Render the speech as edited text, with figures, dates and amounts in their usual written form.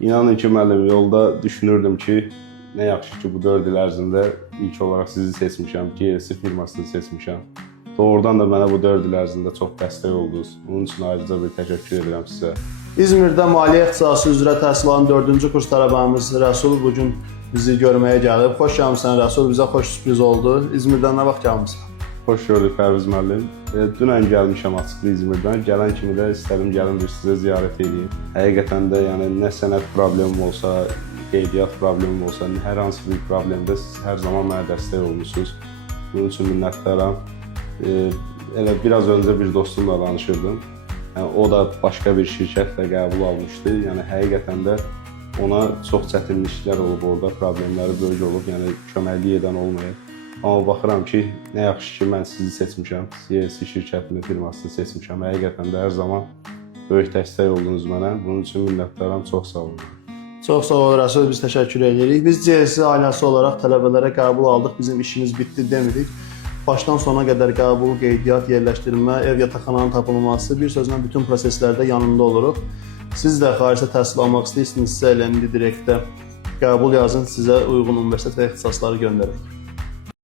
İnanın ki müəllim, yolda düşünürdüm ki, ne yaxşı ki bu 4 il ərzində ilk olaraq sizi seçmişəm, GLC firmasını seçmişəm. Doğrudan da mənə bu 4 il ərzində çox dəstək oldunuz. Bunun üçün ayrıca bir təşəkkür edirəm sizə. İzmirdə maliyyə ixtisası üzrə təhsil alan 4-cü kurs tələbəmiz Rəsul bugün bizi görməyə gəlib. Xoş gəlmisən Rəsul, bizə xoş sürpriz oldu. İzmirdən nə vaxt gəlmisən? Xoş gördük Pərviz müəllim. Dünən gəlmişəm açıqlı İzmirdən. Gələn kimi də istədim gəlin bir sizə ziyarət edeyim. Həqiqətən də yəni nə sənəd problemim olsa, qeydiyyat problemim olsa, hər hansı bir problemdə siz hər zaman mənə dəstək olmusunuz. Bunun üçün minnətdaram. Elə biraz öncə bir dostumla danışırdım. Yəni, o da başqa bir şirkətlə qəbul almışdı. Yəni həqiqətən də ona çox çətinliklər olub orada, problemləri böyük olub, yəni köməklik edən olmayıb. Amma baxıram ki, nə yaxşı ki, mən sizi seçmişəm, GLC şirkətinin firmasını seçmişəm. Həqiqətən də hər zaman böyük dəstək oldunuz mənə. Bunun üçün minnətdaram, çox sağ olun. Çox sağ ol Rəsul, biz təşəkkür edirik. Biz GLC ailəsi olaraq tələbələrə qəbul aldıq, bizim işimiz bitdi demirik. Başdan sona qədər qəbul, qeydiyyat, yerləşdirmə, ev yataqxananın tapılması, bir sözlə bütün proseslərdə yanında oluruq. Siz də xaricdə təhsil almaq istəyirsinizsə, elə indi direktdə qəbul yazın, sizə uyğun universitet və ixtisasları göndərək.